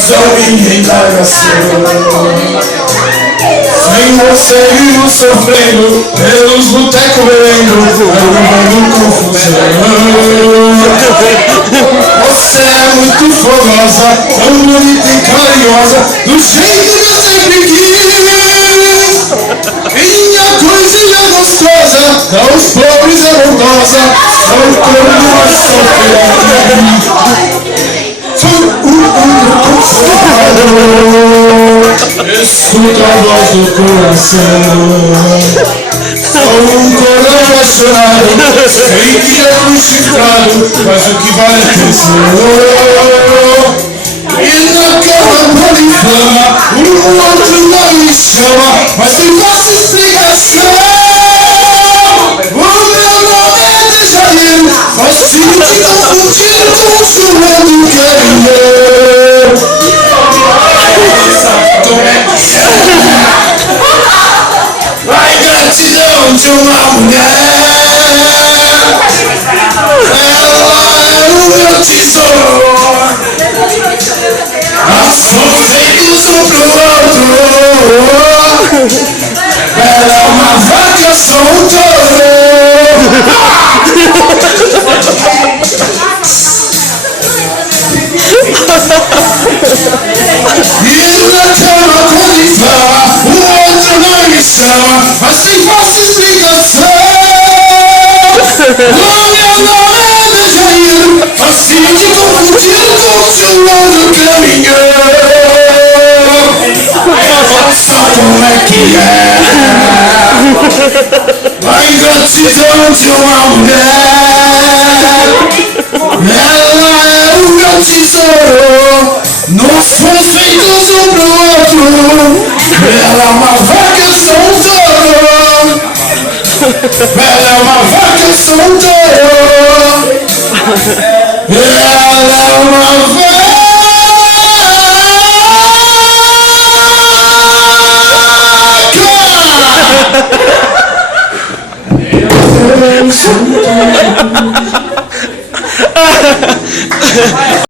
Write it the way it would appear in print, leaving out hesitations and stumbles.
coração me indagação. Sem você vivo sofrendo, pelos botecos bebendo, arrumando confusão. Você é muito fogosa, tão bonita e carinhosa, do jeito que eu sempre quis. Minha coisinha gostosa, dá os pobres a bondosa, ao corpo mais sofrido. Escuta a voz do coração. Sou um cordão apaixonado, sei que é crucificado, mas o que vale é atenção. E na cama não me fama, outro não me chama, mas se fosse explicação. O meu nome é Dejair, fácil de confundir com chumbo do carinho. A ingratidão de uma mulher, ela é o meu tesouro, nós somos feitos um pro outro. Ela é uma vaca, eu sou um touro. E na cama quando inflama, o outro não me chama, mas sem fácil explicação. O meu nome é Dejair, fácil de confundir com o chumbo do caminhão. Sabe como é que é a ingratidão de uma mulher? Ela é o meu tesouro, nós somos feitos um pro outro. Ela é uma vaca, eu sou um touro. Ela é uma vaca, eu sou um touro. Ela é uma vaca.